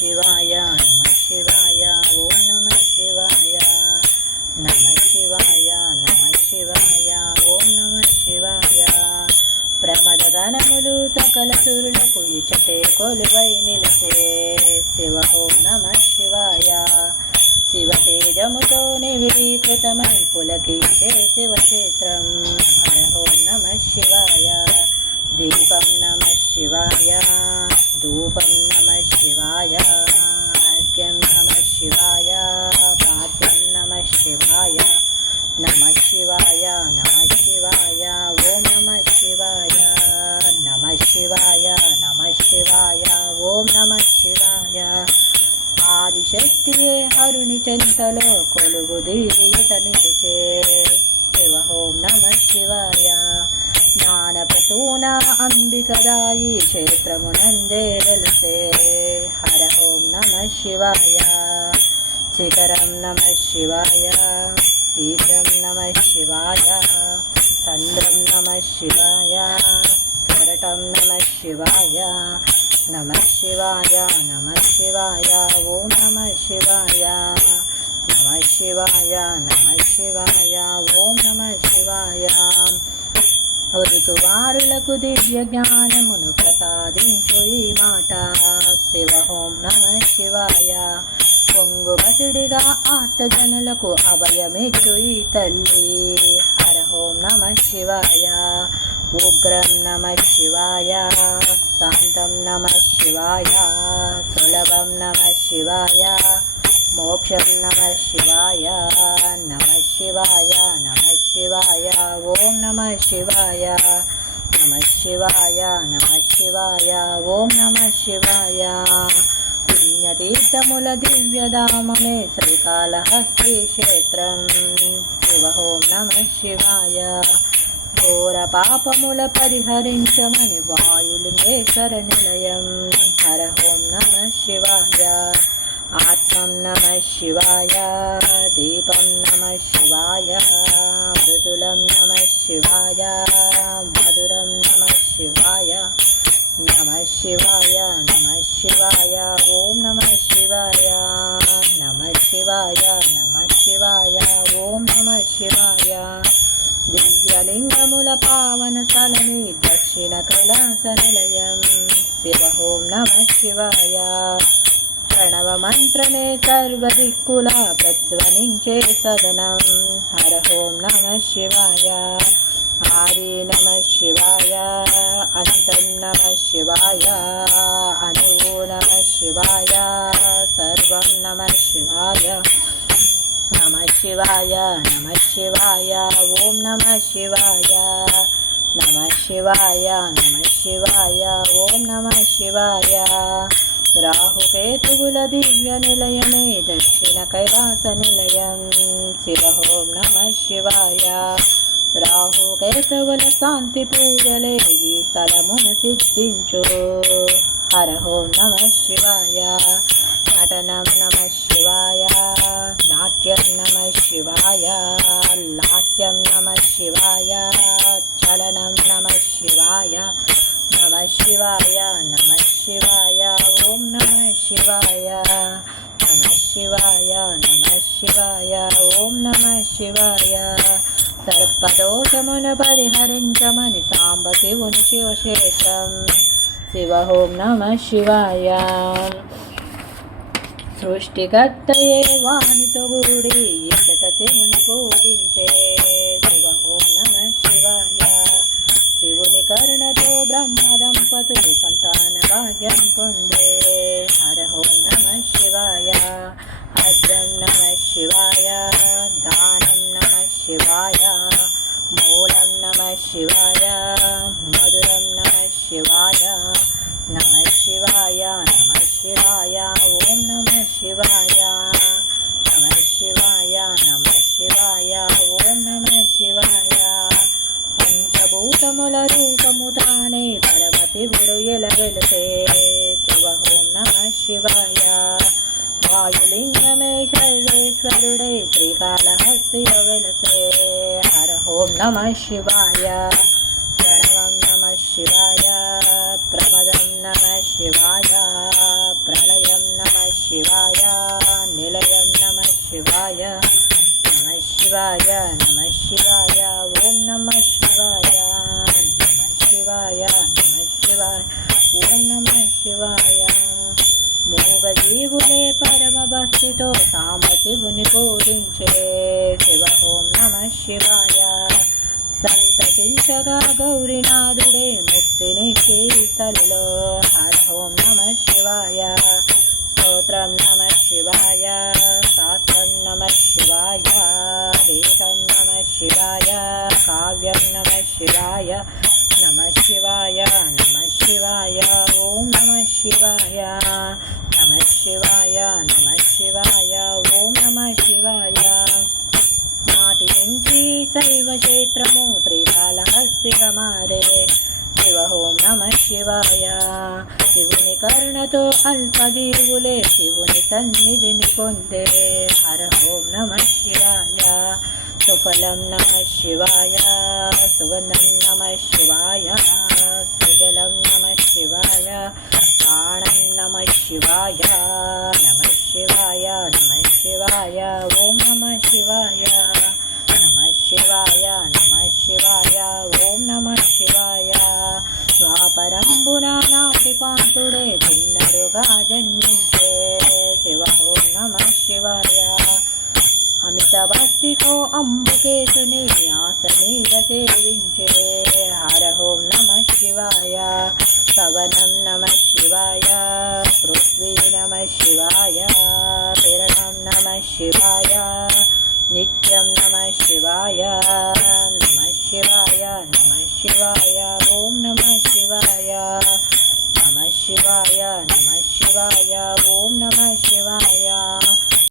శివాయ నమః శివాయ ఓం నమః శివాయ నమః శివాయ నమః శివాయ ఓం నమః శివాయ ప్రమద గణములు సకల సురులకు ఇచటే కొలువై నిలచే శివ ఓం నమః శివాయ శివ తేజముతో నివిడీకృతమై పులకించే శివక్షేత్రం హర ఓం నమః శివాయ దీపం నమః శివాయ ధూపం నమః శివాయ అర్ఘ్యం నమః శివాయ పాద్యం నమః శివాయ నమః శివాయ నమః శివాయ ఓం నమః శివాయ నమః శివాయ నమః శివాయ ఓం నమః శివాయ ఆదిశక్తియే హరుని చెంతలో కొలువు దీరియుత నిలిచే శివ ఓం నమః శివాయ జ్ఞానప్రసూన అంబికదాయి క్షేత్రమునందే వెలసే హర ఓం నమః శివాయ శిఖరం నమః శివాయ శీఘ్రం నమః శివాయ చంద్రం నమః శివాయ కరటం నమః శివాయ నమః శివాయ నమః శివాయ ఓం నమః శివాయ నమః శివాయ నమః శివాయ ఓం నమః శివాయ ఋతువారులకు దివ్య జ్ఞానమును ప్రసాదించు ఈ మాట శివ ఓం నమః శివాయ పొంగుబతిడిగా ఆర్తజనులకు అభయమిచ్చు ఈ తల్లి హర ఓం నమః శివాయ ఉగ్రం నమః శివాయ శాంతం నమః శివాయ సులభం నమః శివాయ మోక్షం నమః శివాయ నమః శివాయ నమః శివాయ ఓం నమః శివాయ నమః శివాయ నమః శివాయ ఓం నమః శివాయ పుణ్యతీర్థముల దివ్యధామమే శ్రీకాళహస్తి క్షేత్రం శివ ఓం నమః శివాయ ఘోర పాపముల పరిహరించమని వాయులింగేశ్వర నిలయం హర ఓం నమః శివాయ ఆత్మం నమః శివాయ దీపం నమః శివాయ మృదులం నమః శివాయ మధురం నమః శివాయ నమః శివాయ నమః శివాయ ఓం నమః శివాయ నమః శివాయ నమః శివాయ ఓం నమః శివాయ దివ్యలింగముల పావన స్థలమి దక్షిణ కైలాస నిలయం శివ ఓం నమః శివాయ ప్రణవ మంత్రమే సర్వదిక్కుల ప్రధ్వనించే సదనం హర ఓం నమః శివాయ ఆది నమః శివాయ అంతం నమః శివాయ అణువు నమః శివాయ సర్వం నమః శివాయ నమః శివాయ నమః శివాయ ఓం నమః శివాయ నమః శివాయ నమః శివాయ ఓం నమః శివాయ రాహుకేతువుల దివ్య నిలయమే దక్షిణ కైలాస నిలయం శివ ఓం నమః శివాయ రాహుకేతువుల శాంతి పూజలే ఈ స్థలమును సిద్ధించు హర ఓం నమః శివాయ నటనం నమః శివాయ నాట్యం నమః శివాయ లాస్యం నమః శివాయ చలనం నమః శివాయ నమః శివాయ నమః శివాయ ఓం నమః శివాయ నమః శివాయ నమః శివాయ ఓం నమః శివాయ సర్పదోషమును పరిహరించమని సాంబ శివుని శివక్షేత్రం శివ ఓం నమః శివాయ సృష్టికర్తయే వానితో కూడి ఇచ్చట శివుని పూజించే శివ ఓం నమః శివాయ శివుని కరుణతో బ్రహ్మ దంపతులు సంతాన భాగ్యం పొందే హర ఓం నమః శివాయ అర్ఘ్యం నమః శివాయ దానం నమః శివాయ మూలం నమః శివాయ మధురం నమః శివాయ నమః శివాయ నమః శివాయ ఓం నమః శివాయ నమః శివాయ నమః శివాయ ఓం నమః శివాయ పంచభూతముల రూపము తానే పరమశివుడు ఎలవెలిసే శివ ఓం నమః శివాయ వాయులింగమే సర్వేశ్వరుడే శ్రీకాళహస్తిలో వెలసే హర ఓం నమః శివాయ ప్రణవం నమః శివాయ ప్రమదం నమః శివాయ ప్రళయం నమః शिवाय नमः शिवाय नमः शिवाय ओम नमः शिवाय नमः शिवाय नमः शिवाय ओम नमः शिवाय మూగజీవులే పరమ భక్తితో సామశివుని పూజించే శివ ఓం నమః శివాయ సంతసించగా గౌరీనాథుడే ముక్తినిచ్చే తల్లిలో హర ఓం నమః శివాయ స్తోత్రం నమః శివాయ శాస్త్రం నమః శివాయ వేదం నమః శివాయ కావ్యం నమః శివాయ నమః శివాయ నమః శివాయ ఓం నమః శివాయ నమః శివాయ నమః శివాయ ఓం నమః శివాయ నాటి నుంచి శైవ క్షేత్రము శ్రీకాళహస్తిగా మారే శివ ఓం నమః శివాయ శివుని కరుణతో అల్పజీవులే శివుని సన్నిధిని పొందే హర ఓం నమః శివాయ సుఫలం నమః శివాయ సుగంధం నమః శివాయ సుజలం నమః శివాయ ప్రాణం నమః శివాయ నమః శివాయ నమః శివాయ ఓం నమః శివాయ నమః శివాయ నమః శివాయ ఓం నమః శివాయ ద్వాపరంబున నాటి పాంతుడే చిన్నరుగా జన్మించే శివ ఓం నమః శివాయ అమిత భక్తితో అంబుకేశుని ఆస మీద సేవించే హర ఓం నమః శివాయ పవనం నమః శివాయ పృథ్వీ నమః శివాయ కిరణం నమః శివాయ నిత్యం నమః శివాయ నమః శివాయ నమః శివాయ